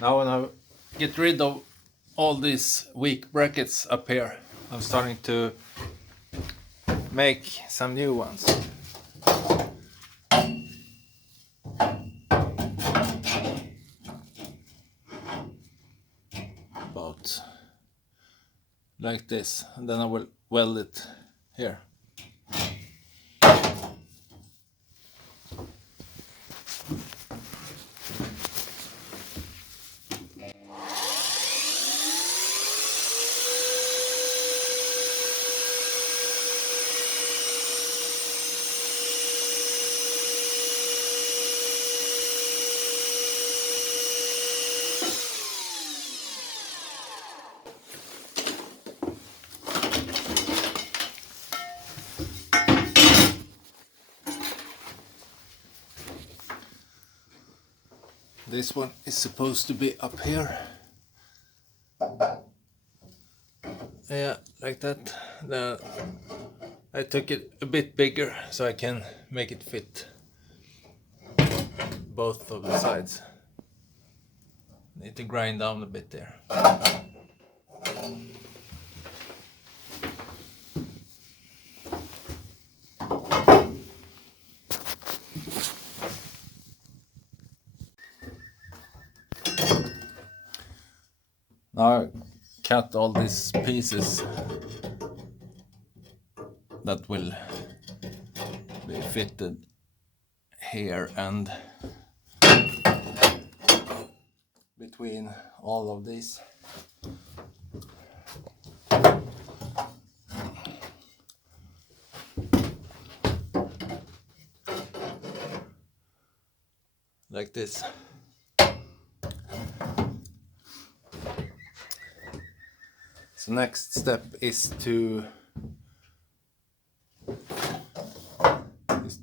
Now when I get rid of all these weak brackets up here, I'm starting to make some new ones. About like this, and then I will weld it here. This one is supposed to be up here. Yeah, like that. Now, I took it a bit bigger so I can make it fit both of the sides. Need to grind down a bit there. Now I cut all these pieces that will be fitted here and between all of these. Like this. So next step is to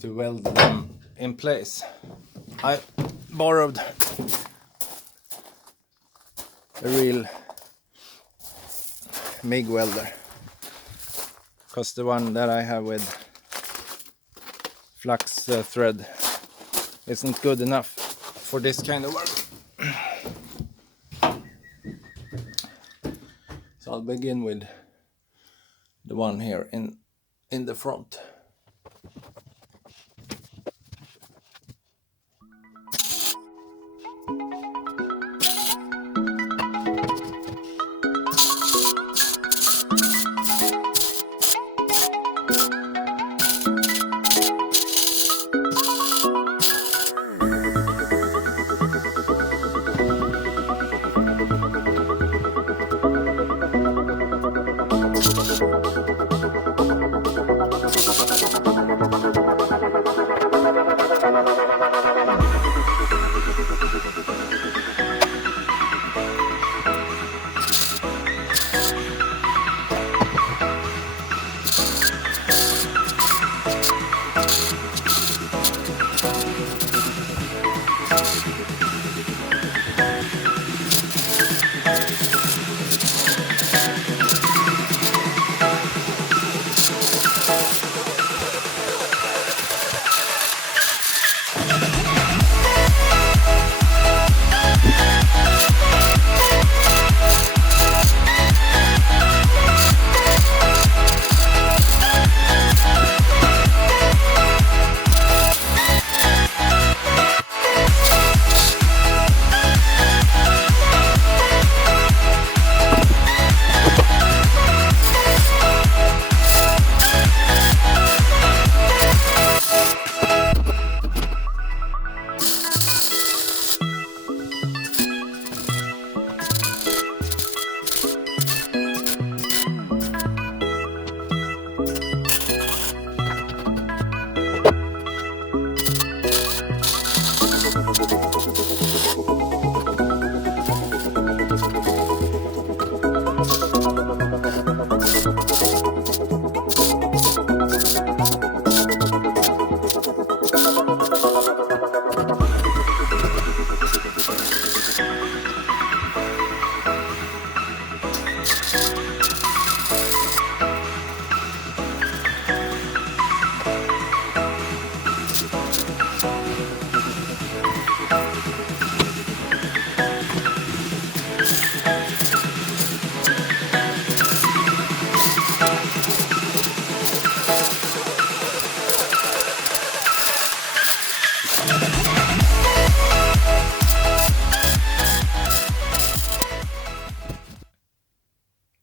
weld them in place. I borrowed a real MIG welder, because the one that I have with flux thread isn't good enough for this kind of work. So I'll begin with the one here in the front.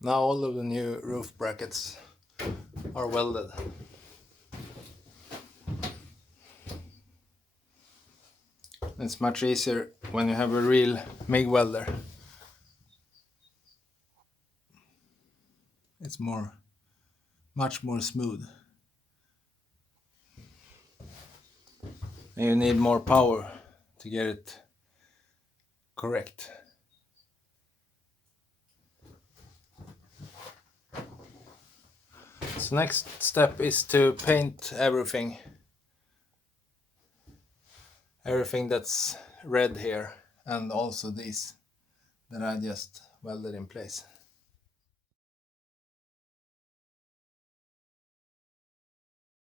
Now all of the new roof brackets are welded. It's much easier when you have a real MIG welder. It's much more smooth. And you need more power to get it correct. So next step is to paint everything that's red here, and also these that I just welded in place.